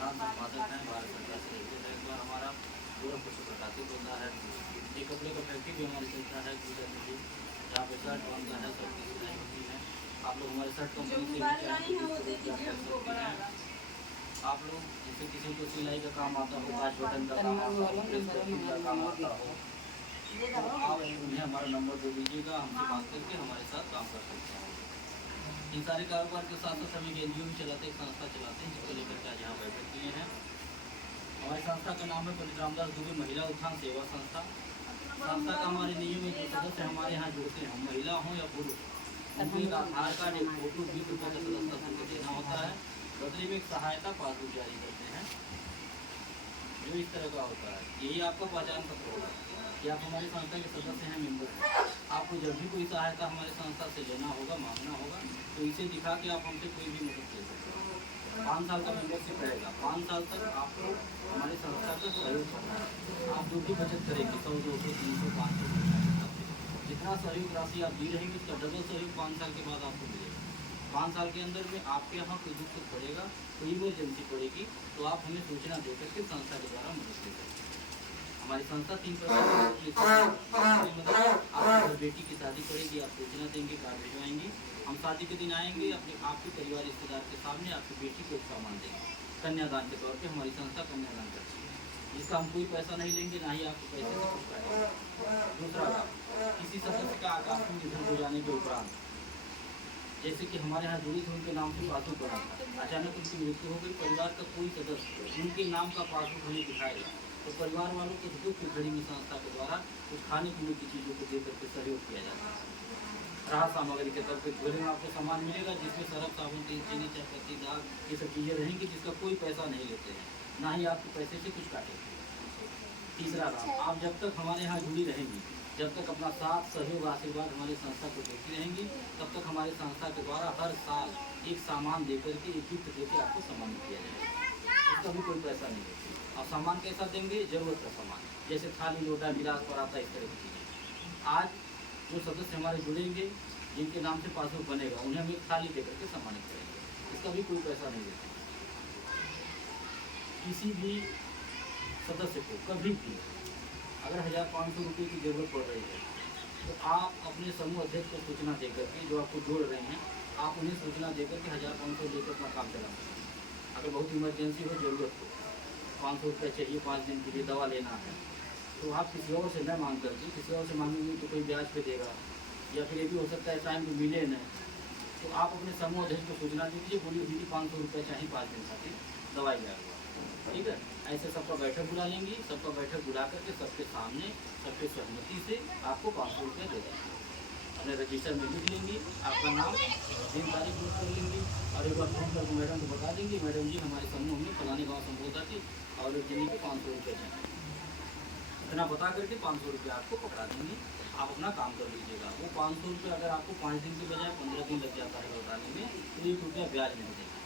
प्रधान संपादक हैं, भारत सरकार से रिलेटेड है। एक बार हमारा गोरखपुर से प्रकाशित होता है। एक कपड़े का फैक्ट्री भी हमारी चलता है गुजर में, जहाँ पे शर्ट बनता है, सब की सिलाई होती है। आप लोग हमारे शर्ट कंपनी से भी चाहें तो आप लोग जैसे किसी को सिलाई का काम आता हो, काज बटन का काम आता हो, प्रेस कटिंग का काम आता हो, तो आप उन्हें हमारा नंबर दे दीजिएगा, हमसे बात करके हमारे साथ काम कर सकते हैं। इन सारे कारोबार के साथ साथ हम एक NGO भी चलाते हैं, एक संस्था चलाते हैं, जिसको लेकर के आज यहाँ बैठक किए हैं। हमारी संस्था का नाम है पंडित रामदास दुबे महिला उत्थान सेवा संस्था। संस्था का हमारे नियम में जो सदस्य हमारे यहाँ जुड़ते हैं, महिला हों या पुरुष, उनको एक आधार कार्ड, एक फोटो, 20 रुपये का सदस्यता शुल्क देना होता है। बदले में एक सहायता पासबुक जारी करते हैं, जो इस तरह का होता है। यही आपका पहचान पत्र होगा कि आप हमारी संस्था के सदस्य हैं, मेंबर हैं। आपको जब भी कोई सहायता हमारे संस्था से लेना होगा, मांगना होगा, तो इसे दिखा के आप हमसे कोई भी मदद ले सकते हैं। 5 साल का मेंबरशिप रहेगा। 5 साल तक आपको हमारी संस्था का सहयोग करना है। आप जो भी बचत करेंगे, 100, 200, 300, 500, जितना सहयोग राशि आप दी रहेंगे, उसका डबल सहयोग 5 साल के बाद आपको मिलेगा। 5 साल के अंदर में आपके यहाँ कोई दुख पड़ेगा, कोई इमरजेंसी पड़ेगी, तो आप हमें सूचना देकर के संस्था के द्वारा मदद ले सकते हैं। हमारी संस्था 3 प्रकार की मतलब आपकी बेटी की शादी पड़ेगी, आप सूचना देंगे, कार्ड भिजवाएंगे, हम शादी के दिन आएंगे, आपके परिवार रिश्तेदार के सामने आपकी बेटी को एक सामान देंगे कन्यादान के तौर पे। हमारी संस्था कन्यादान करती है, जिसका हम कोई पैसा नहीं लेंगे, ना ही आपको पैसे से कुछ पाएंगे। दूसरा काम, किसी सदस्य का आकस्मिक निधन हो जाने के उपरांत, जैसे कि हमारे यहाँ जुड़ी थी, उनके नाम से पासबुक बना था, अचानक उनकी मृत्यु हो गई, परिवार का कोई सदस्य उनके नाम का पासबुक हमें दिखाएगा, तो परिवार वालों को दुख की घड़ी में संस्था के द्वारा कुछ खाने पीने की चीज़ों को दे करके सहयोग किया जाता है। राहत सामग्री के तौर पर झोले में आपको सामान मिलेगा, जिसमें सरफ, साबुन, तेल, चीनी, चायपत्ती, दाल, ये सब चीज़ें रहेंगी, जिसका कोई पैसा नहीं लेते हैं, ना ही आपके पैसे से कुछ काटेंगे। तीसरा काम, आप जब तक हमारे यहाँ जुड़ी रहेंगी, जब तक अपना साथ, सहयोग, आशीर्वाद हमारी संस्था को देती रहेंगी, तब तक हमारी संस्था के द्वारा हर साल एक सामान देकर के, एक गिफ्ट देकर आपको सम्मानित किया जाएगा। उसका भी कोई पैसा नहीं देते। और सामान कैसा देंगे? जरूरत का सामान, जैसे थाली, लोटा, गिलास, पराता, इस तरह की चीज़ें। आज जो सदस्य हमारे जुड़ेंगे, जिनके नाम से पासबुक बनेगा, उन्हें हम एक थाली देकर के सम्मानित करेंगे। इसका भी कोई पैसा नहीं देते। किसी भी सदस्य को कभी भी अगर 1500 रुपये की ज़रूरत पड़ रही है, तो आप अपने समूह अध्यक्ष को सूचना देकर के, जो आपको जोड़ रहे हैं, आप उन्हें सूचना देकर के 1500 लेकर अपना काम चला सकते हैं। अगर बहुत इमरजेंसी हो, ज़रूरत हो, 500 रुपये चाहिए 5 दिन के लिए, दवा लेना है, तो आप किसी और से न मांग करके, किसी और से मांगेंगे तो कोई ब्याज पे देगा, या फिर ये भी हो सकता है टाइम पे मिले न, तो आप अपने समूह अध्यक्ष को सूचना दीजिए, बोलिए दीदी 500 रुपये चाहिए 5 दिन खातिर, दवाई ले आऊँगा, ठीक है। ऐसे सबका बैठक बुला लेंगी, सबका बैठक बुला करके सबके सामने, सबके सहमति से आपको 500 रुपये दे देंगे। अपने रजिस्टर में लिख लेंगी, आपका नाम, दिन, तारीख नोट कर लेंगी, और एक बार फोन करके मैडम को बता देंगी, मैडम जी हमारे समूह में फलाने गाँव संबोधा थी और जिन्हीं को 500 रुपये चाहिए। इतना बता करके 500 रुपये आपको पकड़ा देंगे, आप अपना काम कर लीजिएगा। वो 500 रुपये अगर आपको 5 दिन के बजाय 15 दिन लग जाता है लौटाने में, तो 1 रुपया ब्याज नहीं देंगे,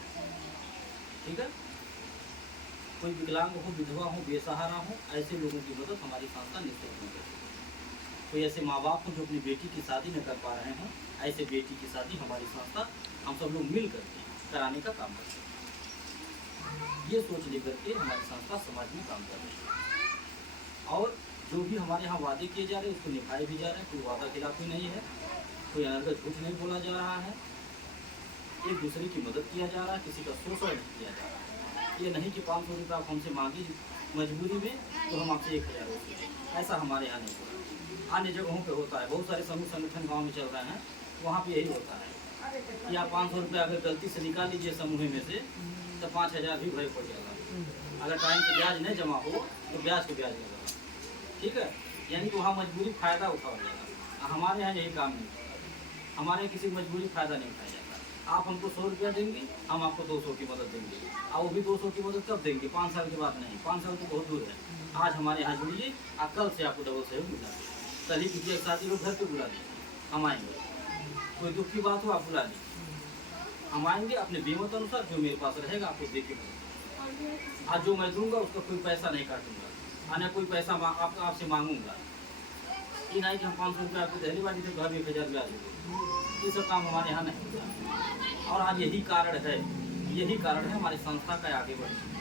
ठीक है। कोई विकलांग हो, विधवा हो, बेसहारा हो, ऐसे लोगों की मदद हमारी संस्था निश्चित नहीं करती। कोई ऐसे माँ बाप हो जो अपनी बेटी की शादी न कर पा रहे हैं, ऐसे बेटी की शादी हमारी संस्था, हम सब लोग मिल करके कराने का काम करते हैं। ये सोच लेकर के हमारी संस्था समाज में काम कर रही है, और जो भी हमारे यहाँ वादे किए जा रहे हैं उसको निभाए भी जा रहे हैं। कोई वादा खिलाफी नहीं है, कोई अनर्गत झूठ नहीं बोला जा रहा है, एक दूसरे की मदद किया जा रहा है, किसी का शोषण नहीं किया जा रहा है। ये नहीं कि 500 रुपये आप हमसे मांगी मजबूरी में, तो हम आपसे 1000 रुपये, ऐसा हमारे यहाँ नहीं होता। अन्य जगहों पे होता है, बहुत सारे समूह संगठन गांव में चल रहे हैं, वहाँ पे यही होता है कि आप 500 रुपये अगर गलती से निकाल लीजिए समूह में से, तो 5000 भी भय पड़ जाएगा। अगर टाइम से ब्याज नहीं जमा हो तो ब्याज को ब्याज लगेगा, ठीक है। यानी कि वहाँ मजबूरी फ़ायदा उठाया जाएगा। हमारे यहाँ यही काम नहीं होता, हमारे यहाँ किसी मजबूरी फ़ायदा नहीं उठाया जाता। आप हमको 100 रुपया देंगे, हम आपको 200 की मदद देंगे, और वो भी 200 की मदद कब देंगे? 5 साल के बाद नहीं, 5 साल तो बहुत दूर है। आज हमारे यहाँ जुड़िए, और कल से आपको डबल सहयोग मिला दें। कल ही किसी साथी लोग घर पे बुला दें, हम आएंगे। कोई दुख की बात हो आप बुला दें, हम आएंगे, अपने बेमत अनुसार जो मेरे पास रहेगा आपको दे के दूँगा। आज जो मैं दूँगा उसका कोई पैसा नहीं काटूँगा, आने कोई पैसा आपसे मांगूंगा कि नहीं कि हम 500 रुपये आपको दहली बाजी से घर 1000 ब्याज देंगे। ये सब काम हमारे यहाँ नहीं होता। और आज यही कारण है हमारी संस्था का आगे बढ़ने।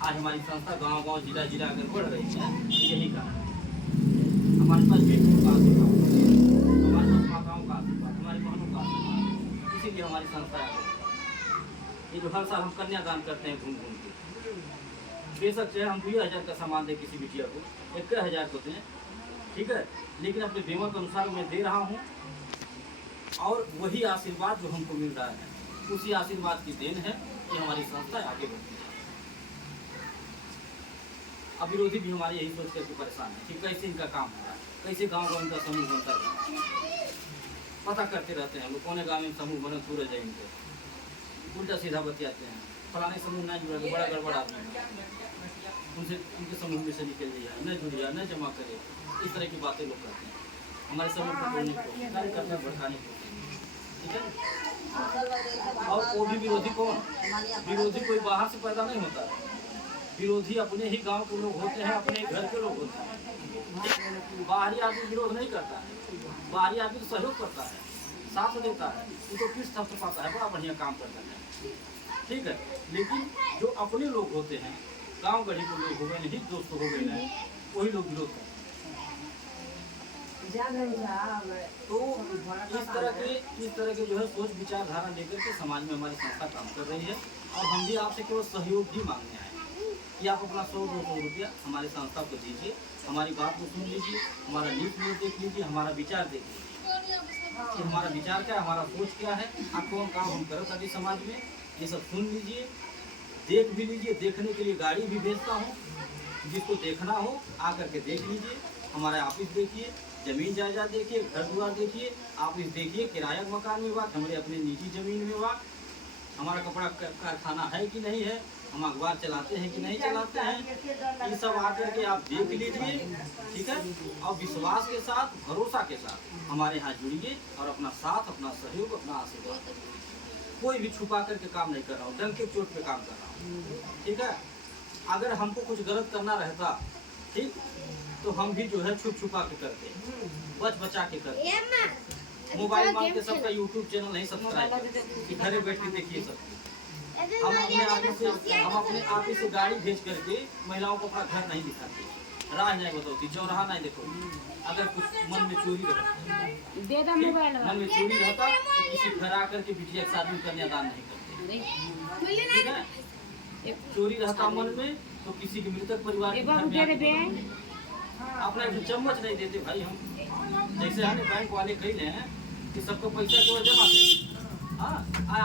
आज हमारी संस्था गांव गांव जिला जिला अगर बढ़ रही है यही कारण है। हमारे पास बेटियों का आशीर्वाद, हमारे पास माताओं का आशीर्वाद, हमारी बहनों का आशीर्वाद, इसीलिए हमारी संस्था आगे बढ़ती है। ये जो हर साल हम कन्यादान करते हैं घूम घूम के, बेशक चाहे हम 2000 का सामान दें किसी बिटिया को, 1000 को दें, ठीक है, लेकिन अपने बेमत अनुसार मैं दे रहा हूँ और वही आशीर्वाद जो हमको मिल रहा है उसी आशीर्वाद की देन है कि हमारी संस्था आगे बढ़ती है। अब विरोधी भी हमारे यही सोच करके परेशान है कि कैसे इनका काम हो रहा है, कैसे गांव गांव इनका समूह बनता है। पता करते रहते हैं लोग कौन गाँव में समूह बने सूरज है इनके, उल्टा सीधा बतियाते हैं, फलाने समूह नहीं जुड़ा, बड़ा गड़बड़ आदमी है, उनसे उनके समूह में से निकल जाइए, न जुड़िया न जमा करे, इस तरह की बातें लोग करते हैं हमारे समूह को तोड़ने को, कार्यकर्ता भड़काने को, ठीक है। और वो भी विरोधी कौन, विरोधी कोई बाहर से पैदा नहीं होता है, विरोधी अपने ही गांव के लोग होते हैं, अपने घर के लोग होते हैं। बाहरी आदमी विरोध नहीं करता है, बाहरी आदमी तो सहयोग करता है, साथ देता है, उसको किस थप पाता है, बड़ा बढ़िया काम करता है, ठीक है। लेकिन जो अपने लोग होते हैं, गांव गढ़ी के लोग हो गए, नहीं दोस्त हो गए हैं, वही लोग विरोध करते हैं। तो इस तरह के जो है सोच विचारधारा लेकर के समाज में हमारी संस्था काम कर रही है और हम भी आपसे केवल सहयोग ही मांगने आए हैं कि आप अपना 100-200 रुपया हमारी संस्था को दीजिए, हमारी बात को सुन लीजिए, हमारा नीति देख लीजिए, हमारा विचार देख लीजिए कि हमारा विचार क्या है, हमारा सोच क्या है, आप कौन काम हम करो ताकि समाज में, ये सब सुन लीजिए, देख भी लीजिए। देखने के लिए गाड़ी भी भेजता हूँ, जिसको देखना हो आकर के देख लीजिए, हमारा ऑफिस देखिए, जमीन जायदाद देखिए, घर द्वार देखिए, ऑफिस देखिए, किराया मकान में बात, हमारे अपने निजी जमीन में बात, हमारा कपड़ा कारखाना है कि नहीं है, हम अखबार चलाते हैं कि नहीं चलाते हैं, ये सब आकर के आप देख लीजिए, ठीक है। और विश्वास के साथ, भरोसा के साथ हमारे यहाँ जुड़िए और अपना साथ, अपना सहयोग, अपना आशीर्वाद। कोई भी छुपा करके काम नहीं कर रहा हूँ, डंके चोट पे काम कर रहा हूँ, ठीक है। अगर हमको कुछ गलत करना रहता, ठीक, तो हम भी जो है छुप छुपा के करते, बच बचा के करते। मोबाइल मांग के सबका यूट्यूब चैनल नहीं सब्सक्राइब करते, घरे बैठ के देखिए सब। हम अपने आप से गाड़ी भेज करके महिलाओं को अपना घर नहीं दिखाते, राह नहीं बताती, चौराहा नहीं देखो। अगर कुछ मन में चोरी रहता, मन में चोरी रहता तो किसी घर आकर के बिटिया के शादी कन्यादान नहीं करते, ठीक है। चोरी रहता मन में तो किसी के मृतक परिवार अपना एक चम्मच नहीं देते भाई। हम जैसे हमें बैंक वाले कही रहे हैं कि सबको पैसा केवल जमा करें, हाँ,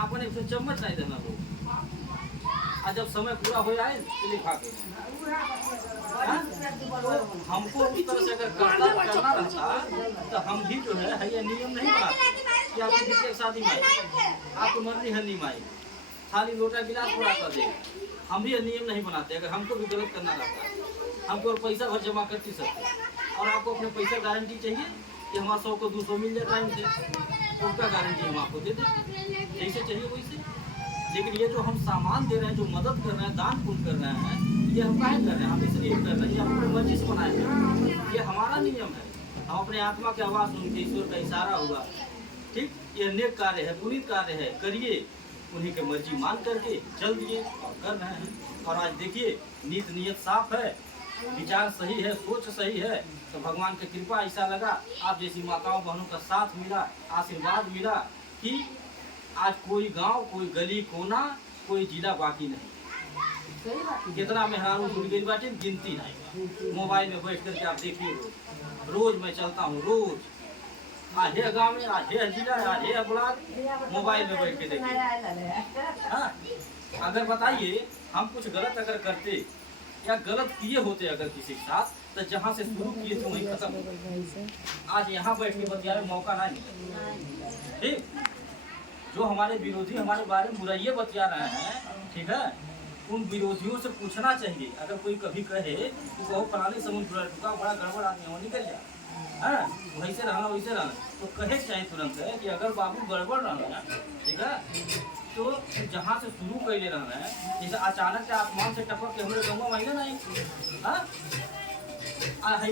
अपने एक चम्मच नहीं देना लोग, और जब समय पूरा हो जाए तो लिखा के। तो हमको उस तरह से अगर करना रहता तो हम भी जो है ये नियम नहीं बनाते कि आपकी बिटिया की शादी में आपको मरनी है नहीं माई, खाली लोटा गिलास पूरा कर दे। हम भी ये नियम नहीं बनाते। अगर हमको भी गलत करना रहता है, हमको और पैसा भर जमा करती सकते, और आपको अपने पैसा गारंटी चाहिए कि हमारा 100 को 200 मिल जाए टाइम से, तो उसका गारंटी हम आपको दे दें जैसे चाहिए वैसे। लेकिन ये जो हम सामान दे रहे हैं, जो मदद कर रहे हैं, दान पुण्य कर रहे हैं, ये हम काहे कर रहे हैं? हम इसलिए कर रहे हैं, ये हम अपनी मर्जी से बनाए हैं, ये हमारा नियम है। हम अपने आत्मा की आवाज़ सुन के, ईश्वर का इशारा हुआ, ठीक, ये नेक कार्य है, पुनीत कार्य है, करिए, उन्हीं की मर्जी मान करके चल दिए और कर रहे हैं। और आज देखिए नीत नियत साफ है, विचार सही है, सोच सही है, तो भगवान की कृपा ऐसा लगा, आप जैसी माताओं बहनों का साथ मिला, आशीर्वाद मिला कि आज कोई गांव, कोई गली कोना, कोई जिला बाकी नहीं। कितना मेहरानू जुड़ गई बाटे गिनती नहीं। मोबाइल में बैठ करके आप देखिए, रोज मैं चलता हूँ, रोज आहे गाँव में, आहे जिला, आहे ब्लॉक, मोबाइल में बैठ के देखिए। हाँ, अगर बताइए हम कुछ गलत अगर करते या गलत किए होते अगर किसी के साथ, तो जहाँ से शुरू किए थे वहीं खत्म होते। आज यहाँ बैठ के बतियाने मौका ना मिले, ठीक। जो हमारे विरोधी हमारे बारे में बुराइयाँ बतिया रहे हैं, ठीक है, उन विरोधियों से पूछना चाहिए। अगर कोई कभी कहे तो कहो फलाने समूह जुड़ा टुका, बड़ा गड़बड़ आदमी हो, निकल जा, हाँ, वैसे रहना वैसे रहना, तो कहे चाहिए तुरंत है कि अगर बाबू गड़बड़ रहना, ठीक है, तो जहाँ से शुरू कर ले रहे हैं, जैसे अचानक से आसमान से टपक के हमारे गाँव महीने नहीं, हाँ,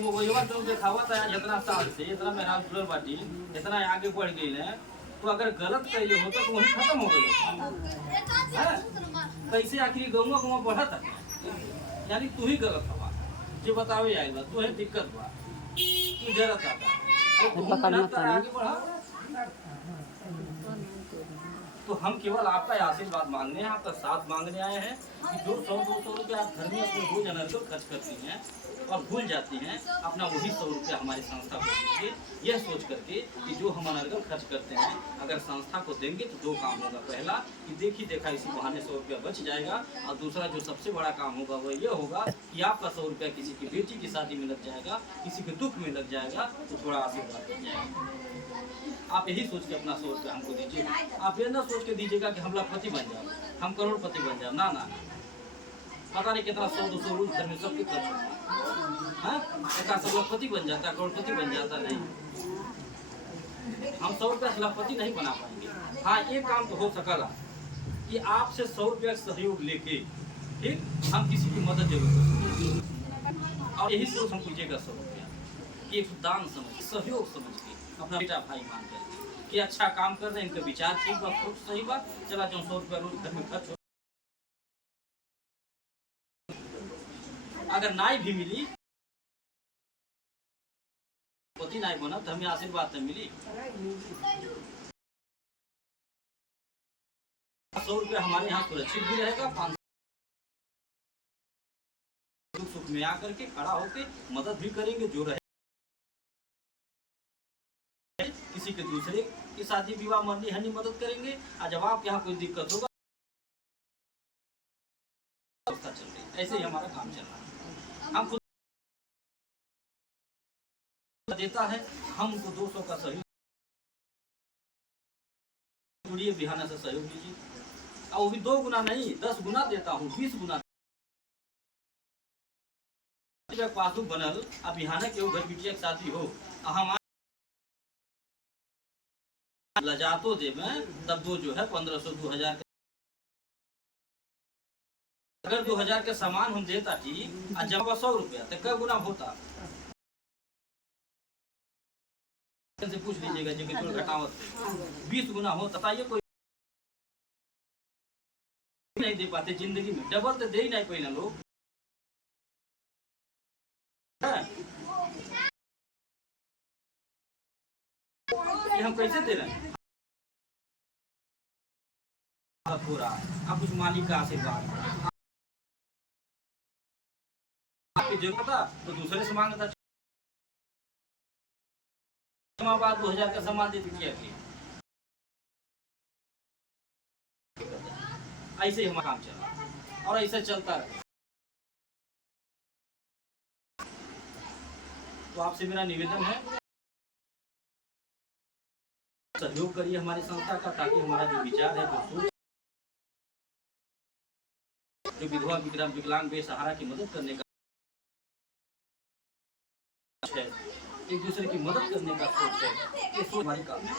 मोबाइल जो दिखावा था जितना साल से इतना मेरा जुड़ल बाटी, इतना आगे बढ़ गई है, तो अगर गलत कैले होता तो वहीं खत्म हो गई। कैसे आखिर गाँव बढ़त है, यानी तू ही गलत हवा जो बतावे आएगा तू है दिक्कत बा तू जरूरत आता तो तुम मेहनत कर आगे बढ़ा। तो हम केवल आपका आशीर्वाद मांगने हैं, आपका साथ मांगने आए हैं कि जो 100-200 रुपये आप घर में अपने रोज अनर्गल खर्च करती हैं और भूल जाती हैं, अपना वही 100 रुपया हमारी संस्था को दीजिए, यह सोच करके कि जो हम अनर्गल खर्च करते हैं अगर संस्था को देंगे तो 2 काम होगा। पहला कि देखी देखा इसी बहाने 100 रुपया बच जाएगा, और दूसरा जो सबसे बड़ा काम होगा वह यह होगा कि आपका 100 रुपया किसी की बेटी की शादी में लग जाएगा, किसी के दुख में लग जाएगा, तो थोड़ा आशीर्वाद मिल जाएगा। आप यही सोच के अपना 100 रुपया हमको दीजिए। आप ये ना सोच के दीजिएगा कि हम लखपति बन जाए, हम करोड़पति बन जाए, ना ना, पता नहीं कितना 100-200 रूप घर में सबके खर्च होता है, सब लखपति बन जाता है, करोड़पति बन जाता नहीं। हम 100 रुपया से लखपति नहीं बना पाएंगे। हाँ, एक काम तो हो सकला कि आपसे 100 रुपया सहयोग लेके ठीक हम किसी की मदद जरूर कर सकते, और यही सोच हम कीजिएगा 100 रुपया कि एक दान समझ, सहयोग समझ के अपना बेटा भाई मान करके कि अच्छा काम कर रहे हैं, इनके विचार ठीक बा, सोच सही बात, चला जो 100 रुपया रोज घर में खर्च हो, अगर नाई भी मिली पति नाई बना तो हमें आशीर्वाद नहीं मिली। 100 रुपया हमारे यहाँ सुरक्षित भी रहेगा, 500 सुख में आकर के खड़ा होके मदद भी करेंगे, जो रहे किसी के दूसरे की शादी विवाह मरनी हनी मदद करेंगे, और जब आप यहाँ कोई दिक्कत होगा चल रही ऐसे ही हमारा काम चल रहा है। हम खुद देता है, हम उनको 200 का सहयोग जुड़िए, बिहाना से सहयोग लीजिए, और वो भी 2 गुना नहीं 10 गुना देता हूँ, 20 गुना। पासबुक बनल अब बिहाना के घर बिटिया के शादी हो, हम लजातो देवे तब दो जो है 1500-2000 अगर 2000 के सामान हम देता ठीक और जब 100 रुपया तो कई गुना होता से पूछ लीजिएगा जो कि घटावत 20 गुना होता। ये कोई नहीं दे पाते जिंदगी में, डबल तो दे ही नहीं पहले लोग। ये हम कैसे दे रहे हैं, हो रहा है आप उस मालिक का आशीर्वाद, आपकी जरूरत था तो दूसरे से मांगता, बाद 2000 का सामान दे दीजिए, ऐसे ही हमारा काम चला और ऐसे चलता रहे। तो आपसे मेरा निवेदन है सहयोग करिए हमारी संस्था का, ताकि हमारा जो विचार है जो विधवा विकलांग बेसहारा की मदद करने का है, एक दूसरे की मदद करने का सोच है, ये सोच हमारी काम है।